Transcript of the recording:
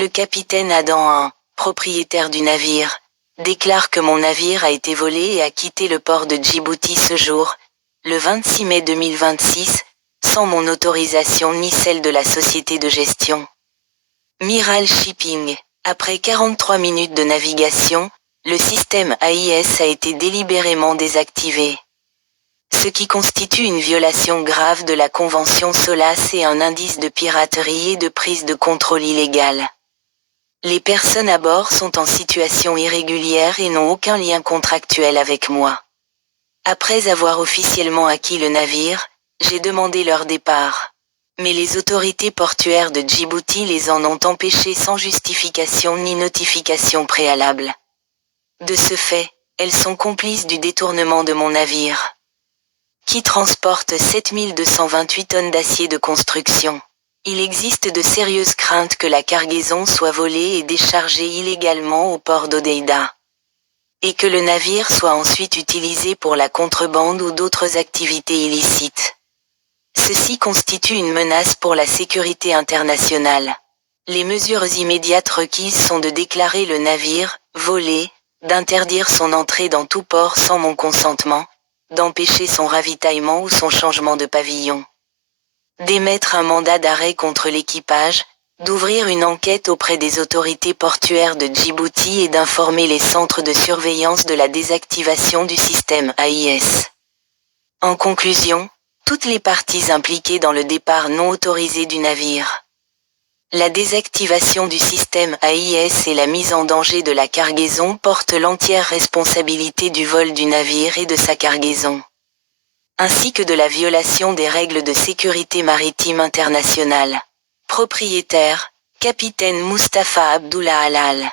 Le capitaine Adam, propriétaire du navire, déclare que mon navire a été volé et a quitté le port de Djibouti ce jour, le 26 mai 2026, sans mon autorisation ni celle de la société de gestion. Miral Shipping. Après 43 minutes de navigation, le système AIS a été délibérément désactivé. Ce qui constitue une violation grave de la convention SOLAS et un indice de piraterie et de prise de contrôle illégale. Les personnes à bord sont en situation irrégulière et n'ont aucun lien contractuel avec moi. Après avoir officiellement acquis le navire, j'ai demandé leur départ. Mais les autorités portuaires de Djibouti les en ont empêchés sans justification ni notification préalable. De ce fait, elles sont complices du détournement de mon navire, qui transporte 7228 tonnes d'acier de construction. Il existe de sérieuses craintes que la cargaison soit volée et déchargée illégalement au port d'Hodeïda, et que le navire soit ensuite utilisé pour la contrebande ou d'autres activités illicites. Ceci constitue une menace pour la sécurité internationale. Les mesures immédiates requises sont de déclarer le navire volé, d'interdire son entrée dans tout port sans mon consentement, d'empêcher son ravitaillement ou son changement de pavillon, d'émettre un mandat d'arrêt contre l'équipage, d'ouvrir une enquête auprès des autorités portuaires de Djibouti et d'informer les centres de surveillance de la désactivation du système AIS. En conclusion, toutes les parties impliquées dans le départ non autorisé du navire, la désactivation du système AIS et la mise en danger de la cargaison portent l'entière responsabilité du vol du navire et de sa cargaison, ainsi que de la violation des règles de sécurité maritime internationale. Propriétaire, capitaine Mustapha Abdullah Halal.